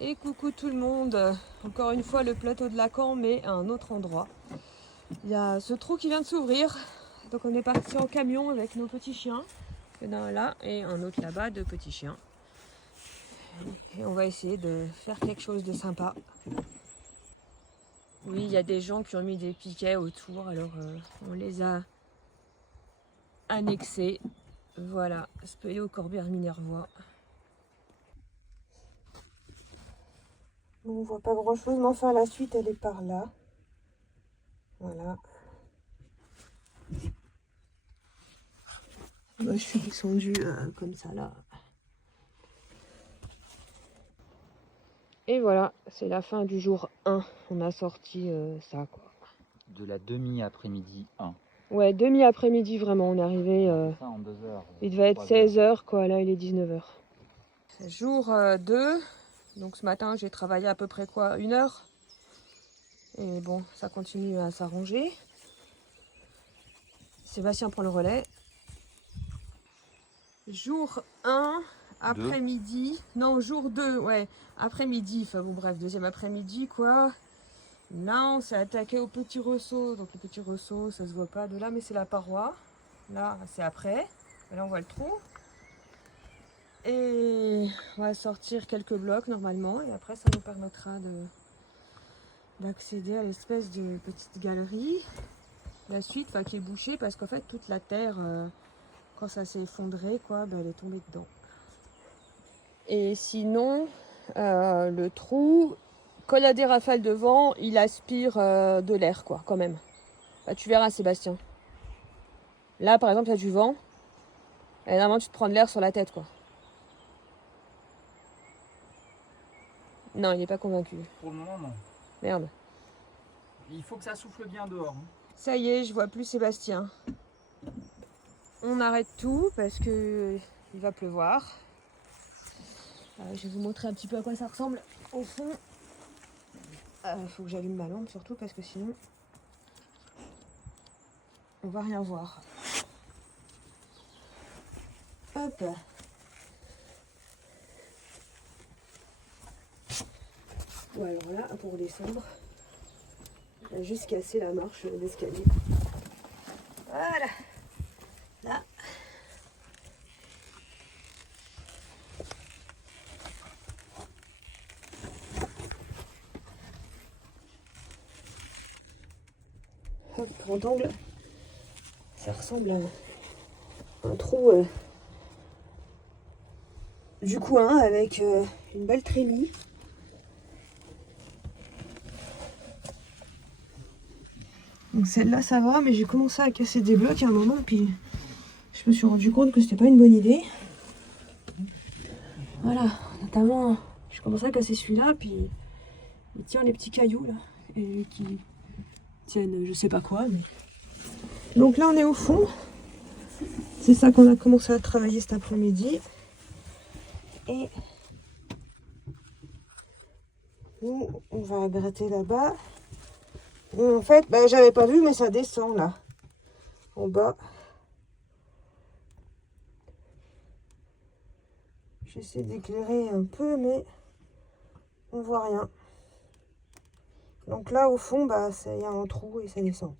Et coucou tout le monde, encore une fois le plateau de Lacan mais à un autre endroit. Il y a ce trou qui vient de s'ouvrir, donc on est parti en camion avec nos petits chiens. Il y en a un là et un autre là-bas, deux petits chiens. Et on va essayer de faire quelque chose de sympa. Oui, il y a des gens qui ont mis des piquets autour, alors on les a annexés. Voilà, Speleo Corbière Minervois. On voit pas grand chose, mais enfin la suite elle est par là. Voilà. Moi, je suis descendue comme ça là. Et voilà, c'est la fin du jour 1. On a sorti ça quoi. De la demi-après-midi 1. Ouais, demi-après-midi vraiment, on est arrivé. Ça en 2 heures. Il devait être 16h quoi, là il est 19h. Jour 2. Donc ce matin j'ai travaillé à peu près quoi, 1 heure. Et bon, ça continue à s'arranger. Sébastien prend le relais. Jour 1, après-midi. Non, jour 2, ouais. Après-midi, enfin bon bref, deuxième après-midi quoi. Là on s'est attaqué au petit ressaut. Donc le petit ressaut, ça se voit pas de là, mais c'est la paroi. Là c'est après. Et là on voit le trou. Et on va sortir quelques blocs normalement. Et après ça nous permettra d'accéder à l'espèce de petite galerie. La suite qui est bouchée parce qu'en fait toute la terre, quand ça s'est effondré, quoi, elle est tombée dedans. Et sinon, le trou, quand il y a des rafales de vent, il aspire de l'air, quoi, quand même. Bah, tu verras, Sébastien. Là, par exemple, il y a du vent. Et normalement, tu te prends de l'air sur la tête, quoi. Non, il n'est pas convaincu. Pour le moment, non. Merde. Il faut que ça souffle bien dehors. Ça y est, je vois plus Sébastien. On arrête tout parce que il va pleuvoir. Je vais vous montrer un petit peu à quoi ça ressemble au fond. Il faut que j'allume ma lampe surtout parce que sinon on va rien voir. Hop. Bon alors là, pour descendre, j'ai juste cassé la marche d'escalier. Voilà. Là. Hop, grand angle. Ça ressemble à un trou du coin avec une belle trémie. Donc celle-là ça va, mais j'ai commencé à casser des blocs à un moment, puis je me suis rendu compte que c'était pas une bonne idée. Voilà, notamment je commençais à casser celui-là, puis il tient les petits cailloux là, et qui tiennent je sais pas quoi. Mais... Donc là on est au fond. C'est ça qu'on a commencé à travailler cet après-midi. Et nous, on va gratter là-bas. En fait, j'avais pas vu, mais ça descend là, en bas. J'essaie d'éclairer un peu, mais on voit rien. Donc là, au fond, il y a un trou et ça descend.